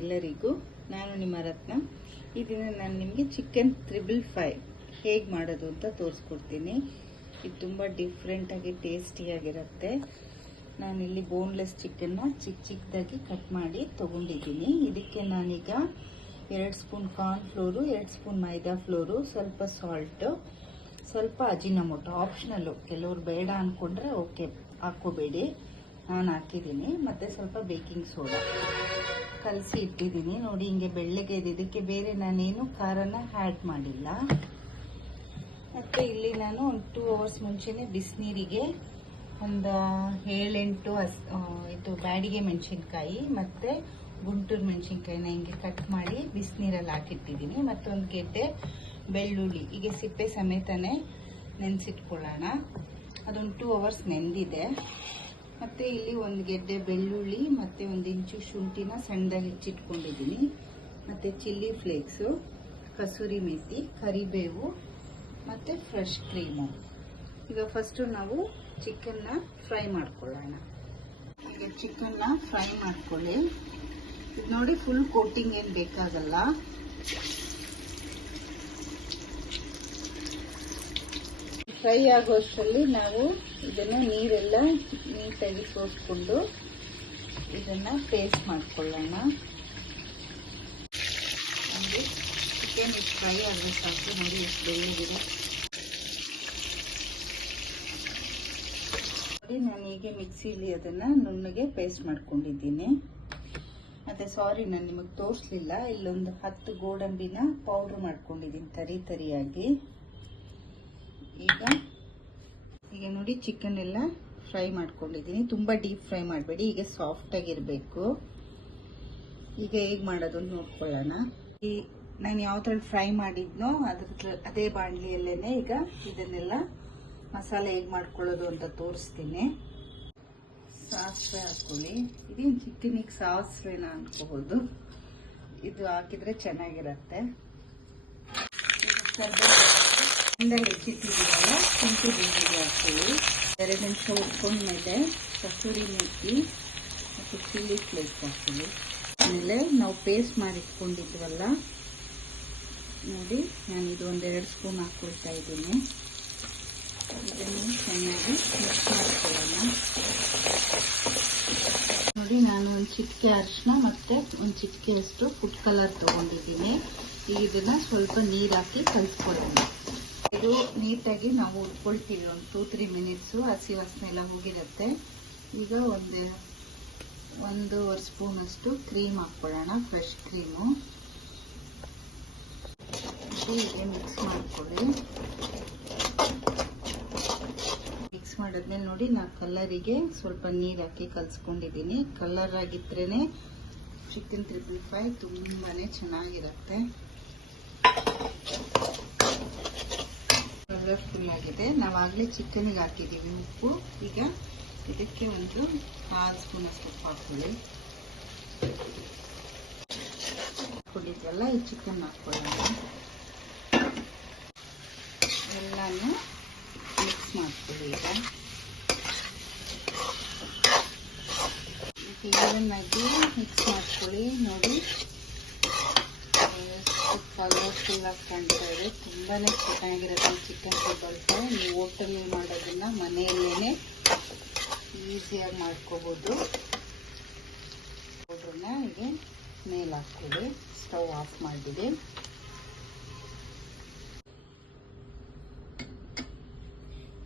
ಎಲ್ಲರಿಗೂ, ನಾನು ನಿಮ್ಮ ರತ್ನ. ಈ ದಿನ ನಾನು ನಿಮಗೆ ಚಿಕನ್ 555 ಹೇಗೆ ಮಾಡೋದು ಅಂತ ತೋರಿಸ್ಕೊಡ್ತೀನಿ. ಇದು ತುಂಬ ಡಿಫ್ರೆಂಟಾಗಿ ಟೇಸ್ಟಿಯಾಗಿರುತ್ತೆ. ನಾನಿಲ್ಲಿ ಬೋನ್ಲೆಸ್ ಚಿಕನ್ನ ಚಿಕ್ಕದಾಗಿ ಕಟ್ ಮಾಡಿ ತೊಗೊಂಡಿದ್ದೀನಿ. ಇದಕ್ಕೆ ನಾನೀಗ 2 ಸ್ಪೂನ್ ಕಾರ್ನ್ಫ್ಲೋರು, 2 ಸ್ಪೂನ್ ಮೈದಾ ಫ್ಲೋರು, ಸ್ವಲ್ಪ ಸಾಲ್ಟು, ಸ್ವಲ್ಪ ಅಜಿನಮೋಟೊ ಆಪ್ಷನಲ್ಲು. ಕೆಲವ್ರು ಬೇಡ ಅಂದ್ಕೊಂಡ್ರೆ ಓಕೆ, ಹಾಕ್ಕೋಬೇಡಿ. ನಾನು ಹಾಕಿದ್ದೀನಿ. ಮತ್ತು ಸ್ವಲ್ಪ ಬೇಕಿಂಗ್ ಸೋಡಾ ಕಲಸಿ ಇಟ್ಟಿದ್ದೀನಿ. ನೋಡಿ, ಹಿಂಗೆ ಬೆಳ್ಳಗೆ ಇದೆ. ಇದಕ್ಕೆ ಬೇರೆ ನಾನೇನು ಖಾರನ ಆ್ಯಡ್ ಮಾಡಿಲ್ಲ. ಮತ್ತು ಇಲ್ಲಿ ನಾನು ಒಂದು 2 ಅವರ್ಸ್ ಮುಂಚೆನೇ ಬಿಸಿನೀರಿಗೆ ಒಂದು 7-8 ಇದು ಬ್ಯಾಡಿಗೆ ಮೆಣಸಿನ್ಕಾಯಿ ಮತ್ತು ಗುಂಟೂರು ಮೆಣಸಿನ್ಕಾಯಿನ ಹಿಂಗೆ ಕಟ್ ಮಾಡಿ ಬಿಸಿನೀರಲ್ಲಿ ಹಾಕಿಟ್ಟಿದ್ದೀನಿ. ಮತ್ತೊಂದು ಗೆಡ್ಡೆ ಬೆಳ್ಳುಳ್ಳಿ ಹೀಗೆ ಸಿಪ್ಪೆ ಸಮೇತನೇ ನೆನೆಸಿಟ್ಕೊಳ್ಳೋಣ. ಅದೊಂದು 2 ಅವರ್ಸ್ ನೆಂದಿದೆ. ಮತ್ತು ಇಲ್ಲಿ ಒಂದು ಗೆಡ್ಡೆ ಬೆಳ್ಳುಳ್ಳಿ ಮತ್ತು 1 ಇಂಚು ಶುಂಠಿನ ಸಣ್ಣದಾಗಿ ಹೆಚ್ಚಿಟ್ಕೊಂಡಿದ್ದೀನಿ. ಮತ್ತು ಚಿಲ್ಲಿ ಫ್ಲೇಕ್ಸು, ಕಸೂರಿ ಮೆಥಿ, ಕರಿಬೇವು ಮತ್ತು ಫ್ರೆಶ್ ಕ್ರೀಮು. ಈಗ ಫಸ್ಟು ನಾವು ಚಿಕನ್ನ ಫ್ರೈ ಮಾಡ್ಕೊಳ್ಳೋಣ. ಈಗ ಚಿಕನ್ನ ಫ್ರೈ ಮಾಡ್ಕೊಳ್ಳಿ. ಇದು ನೋಡಿ, ಫುಲ್ ಕೋಟಿಂಗ್ ಏನು ಬೇಕಾಗಲ್ಲ. ಫ್ರೈ ಆಗೋಷ್ಟರಲ್ಲಿ ನಾವು ಇದನ್ನು ನೀರೆಲ್ಲ ನೀಟಾಗಿ ಸೋಸ್ಕೊಂಡು ಇದನ್ನು ಪೇಸ್ಟ್ ಮಾಡ್ಕೊಳ್ಳೋಣ. ನೋಡಿ, ಚಿಕನ್ ಇಷ್ಟು ಫ್ರೈ ಆದರೆ ಸಾಕು. ನೋಡಿ ಎಷ್ಟು ಬೆಳ್ಳಗಿದೆ. ನೋಡಿ, ನಾನು ಹೀಗೆ ಮಿಕ್ಸಿಲಿ ಅದನ್ನು ನುಣ್ಣಗೆ ಪೇಸ್ಟ್ ಮಾಡ್ಕೊಂಡಿದ್ದೀನಿ. ಮತ್ತು ಸಾರಿ, ನಾನು ನಿಮಗೆ ತೋರಿಸ್ಲಿಲ್ಲ. ಇಲ್ಲೊಂದು 10 ಗೋಡಂಬಿನ ಪೌಡ್ರ್ ಮಾಡ್ಕೊಂಡಿದ್ದೀನಿ ತರಿಯಾಗಿ. ಈಗ ನೋಡಿ, ಚಿಕನ್ ಎಲ್ಲ ಫ್ರೈ ಮಾಡ್ಕೊಂಡಿದ್ದೀನಿ. ತುಂಬ ಡೀಪ್ ಫ್ರೈ ಮಾಡಬೇಡಿ, ಈಗ ಸಾಫ್ಟಾಗಿರಬೇಕು. ಈಗ ಹೇಗೆ ಮಾಡೋದು ನೋಡ್ಕೊಳ್ಳೋಣ. ನಾನು ಯಾವ ಥರ ಫ್ರೈ ಮಾಡಿದ್ನೋ ಅದೇ ಬಾಣಲಿಯಲ್ಲೇ ಈಗ ಇದನ್ನೆಲ್ಲ ಮಸಾಲೆ ಹೇಗೆ ಮಾಡ್ಕೊಳ್ಳೋದು ಅಂತ ತೋರಿಸ್ತೀನಿ. ಸಾಸಿವೆ ಹಾಕ್ಕೊಳ್ಳಿ. ಇದೇನು ಚಿಕನಿಗೆ ಸಾಸಿವೆನ ಅನ್ಕೋಬೋದು, ಇದು ಹಾಕಿದರೆ ಚೆನ್ನಾಗಿರುತ್ತೆ. ಹೆಚ್ಚಿಟ್ಟಿದ್ದೀವಲ್ಲ, ಶುಂಠಿ ಬೆಳ್ಳುಳ್ಳಿ ಹಾಕ್ಕೊಳ್ಳಿ. 2 ನಿಮಿಷ ಹುರ್ಕೊಂಡ್ಮೇಲೆ ಕಸೂರಿ ಮೆಥಿ ಮತ್ತು ಚಿಲ್ಲಿ ಫ್ಲೇಕ್ಸ್ ಹಾಕ್ಕೊಳ್ಳಿ. ಆಮೇಲೆ ನಾವು ಪೇಸ್ಟ್ ಮಾಡಿಟ್ಕೊಂಡಿದ್ವಲ್ಲ, ನೋಡಿ ನಾನು ಇದು 1-2 ಸ್ಪೂನ್ ಹಾಕ್ಕೊಳ್ತಾ ಇದ್ದೀನಿ. ಇದನ್ನು ಚೆನ್ನಾಗಿ ಮಿಕ್ಸ್ ಮಾಡ್ಕೊಳ್ಳೋಣ. ನೋಡಿ, ನಾನು ಒಂದು ಚಿಟಿಕೆ ಅರಿಶಿನ ಮತ್ತು ಒಂದು ಚಿಟಿಕೆಯಷ್ಟು ಫುಡ್ ಕಲರ್ ತೊಗೊಂಡಿದ್ದೀನಿ. ಈಗ ಇದನ್ನು ಸ್ವಲ್ಪ ನೀರು ಹಾಕಿ ಕಲಿಸ್ಕೊಳ್ಳೋಣ. ಇದು ನೀಟಾಗಿ ನಾವು ಉಟ್ಕೊಳ್ತೀವಿ. ಒಂದು 2-3 ಮಿನಿಟ್ಸು ಹಸಿ ವಾಸನೆ ಎಲ್ಲ ಹೋಗಿರುತ್ತೆ. ಈಗ 1.5 ಸ್ಪೂನಷ್ಟು ಕ್ರೀಮ್ ಹಾಕ್ಕೊಳ್ಳೋಣ, ಫ್ರೆಶ್ ಕ್ರೀಮು. ಹೀಗೆ ಮಿಕ್ಸ್ ಮಾಡ್ಕೊಳ್ಳಿ. ಮಿಕ್ಸ್ ಮಾಡಿದ್ಮೇಲೆ ನೋಡಿ, ನಾನು ಕಲರಿಗೆ ಸ್ವಲ್ಪ ನೀರು ಹಾಕಿ ಕಲಿಸ್ಕೊಂಡಿದ್ದೀನಿ. ಕಲರ್ ಆಗಿದ್ರೇ ಚಿಕನ್ 555 ತುಂಬಾ ಚೆನ್ನಾಗಿರುತ್ತೆ. ಕಲರ್ಫುಲ್ ಆಗಿದೆ. ನಾವಾಗಲೇ ಚಿಕನಿಗೆ ಹಾಕಿದ್ದೀವಿ ಉಪ್ಪು. ಈಗ ಇದಕ್ಕೆ ಒಂದು 4 ಸ್ಪೂನ್ ಅಷ್ಟು ಹಾಕೊಳ್ಳಿ. ಹಾಕೊಂಡಿದ್ವಲ್ಲ, ಈ ಚಿಕನ್ ಹಾಕೊಳ್ಳೋಣ. ಎಲ್ಲಾನು ಮಿಕ್ಸ್ ಮಾಡ್ಕೊಳ್ಳಿ. ಈಗ ಈವನ್ನಾಗಿ ಮಿಕ್ಸ್ ಮಾಡ್ಕೊಳ್ಳಿ. ನೋಡಿ, ಕಲರ್ಫುಲ್ ಆಗಿ ಕಾಣ್ತಾ ಇದೆ. ತುಂಬಾ ಚೆನ್ನಾಗಿರುತ್ತೆ ಚಿಕನ್ 555. ನೀವು ಹೋಟೆಲ್ ಮಾಡೋದನ್ನ ಮನೆಯಲ್ಲೇ ಈಸಿಯಾಗಿ ಮಾಡ್ಕೋಬೋದು. ಪೌಡ್ರನ್ನ ಹೀಗೆ ಮೇಲೆ ಹಾಕ್ಕೊಳ್ಳಿ. ಸ್ಟವ್ ಆಫ್ ಮಾಡಿಬಿಡಿ.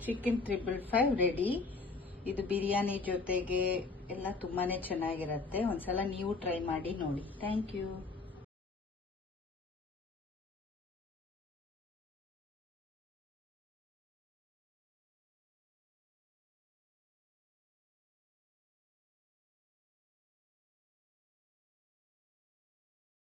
Chicken 555 ready. ಇದು ಬಿರಿಯಾನಿ ಜೊತೆಗೆ ಎಲ್ಲ ತುಂಬಾ ಚೆನ್ನಾಗಿರುತ್ತೆ. ಒಂದ್ಸಲ ನೀವು ಟ್ರೈ ಮಾಡಿ ನೋಡಿ. Thank you.